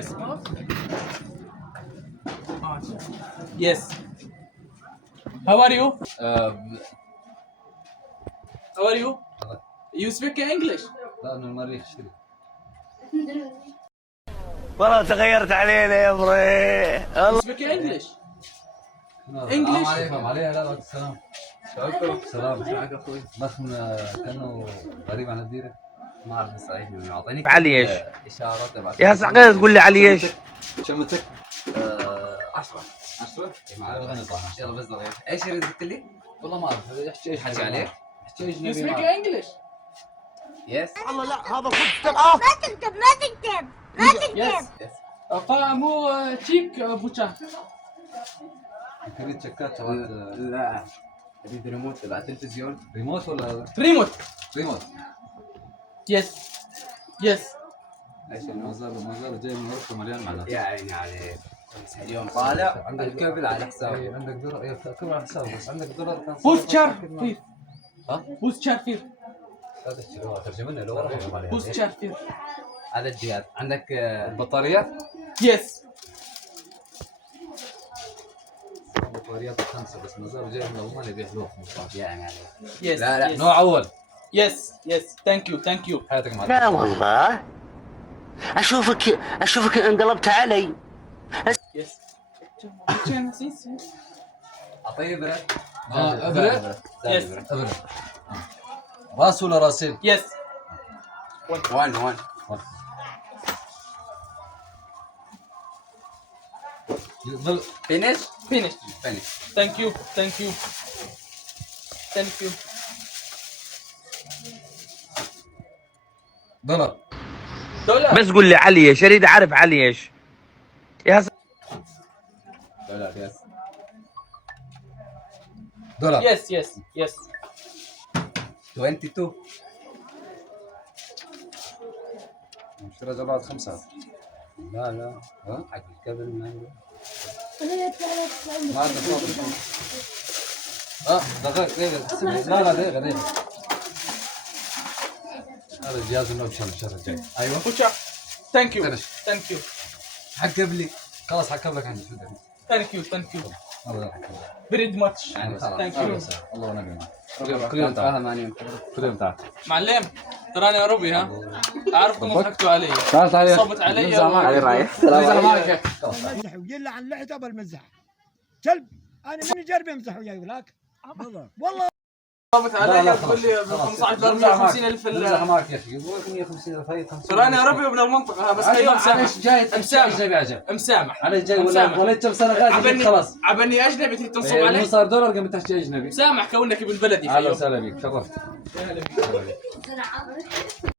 Yes, boss. Yes. How are you? How are you? You speak English? لا انا المريخ اشتري. والله تغيرت علينا يا ابري. You speak English? English. عليكم عليها. لا السلام. السلام. معك اخوي. بس كانه غريب عن الديره. ما اعرف صحيح من يعطيني علي ايش؟ اشارات تبعت يا صقيل تقول لي علي ايش؟ شمتك 10 10 مع غني طبعا. يلا بس دقيقة ايش اللي قلت لي؟ والله ما اعرف احكي ايش حكي عليك؟ احكي ايش You نبي speak معك. English? يس والله لا هذا Yes. فمو تشيك بوتشان. كريت تشيكات تبعت لا اريد ريموت تبع التلفزيون. ريموت ولا هذا؟ ريموت. ريموت. Yes. Yes. ايش ما زال جاي من اوروبا مليان معلومات. يا عيني عليك اليوم طالع عندك الكابل على حسابي. عندك دولار كم على حسابك بس عندك دولار كان Who's Charfir? ها؟ Who's Charfir? هذا الشيء ترجم لنا لو Who's Charfir? هذا الجهاز عندك البطاريات Yes. البطاريات 5 بس ما زال جاي من المانيا بيحلوها 15. يا عيني عليك. Yes. لا، لا، Yes. نوع اول. Yes. Yes. Thank you. Thank you. حياتك معك. لا والله اشوفك انقلبت علي. Yes. اعطيه ابره. ابره. Yes. ابره. راس ولا راسين؟ Yes. وان يظل فينيش Finished. فينيش. Thank you. Thank you. Thank you. دولار. دولار. بس قول لي علي ايش؟ اريد اعرف علي ايش. يا دولار يس. دولار. Yes. Yes. Yes. 22 اشترى جوالات 5. لا ها؟ حق الكابل ما عنده. ما عندك صوت. دقيقة. لا دقيقة. هذا الجهاز انه بشهر الشهر الجاي. ايوه Pucha. Thank you. Finish. Thank you. حكب لي. خلاص حكم لك عندي شو بدك. Thank you. Thank you. الله حكم لك. Very much. يعني خلاص. Thank you. الله ونعم. كل يوم تعال. كل يوم تعال. معلم تراني عربي ها اعرفكم ضحكتوا علي تعال صبت علي علي رايح. السلام عليكم. مزح ويجي عن لحيته بالمزح كلب انا من جرب يمزح وياي ولاك والله صبت علي تقول لي ب 15 ب 450 الف امزح معك يا اخي. يقول لك 150,000 هي 50. تراني عربي ومن المنطقه ها بس خيو مسامح جاي مسامح. اجنبي عجب. مسامح انا جاي مسامح. ولا كم سنه غادي خلاص. عبني اجنبي تريد تنصب مو علي صار دولار قام تحكي اجنبي. مسامح كونك ابن بلدي اهلا خيو وسهلا بك شرفت. أهلا بك.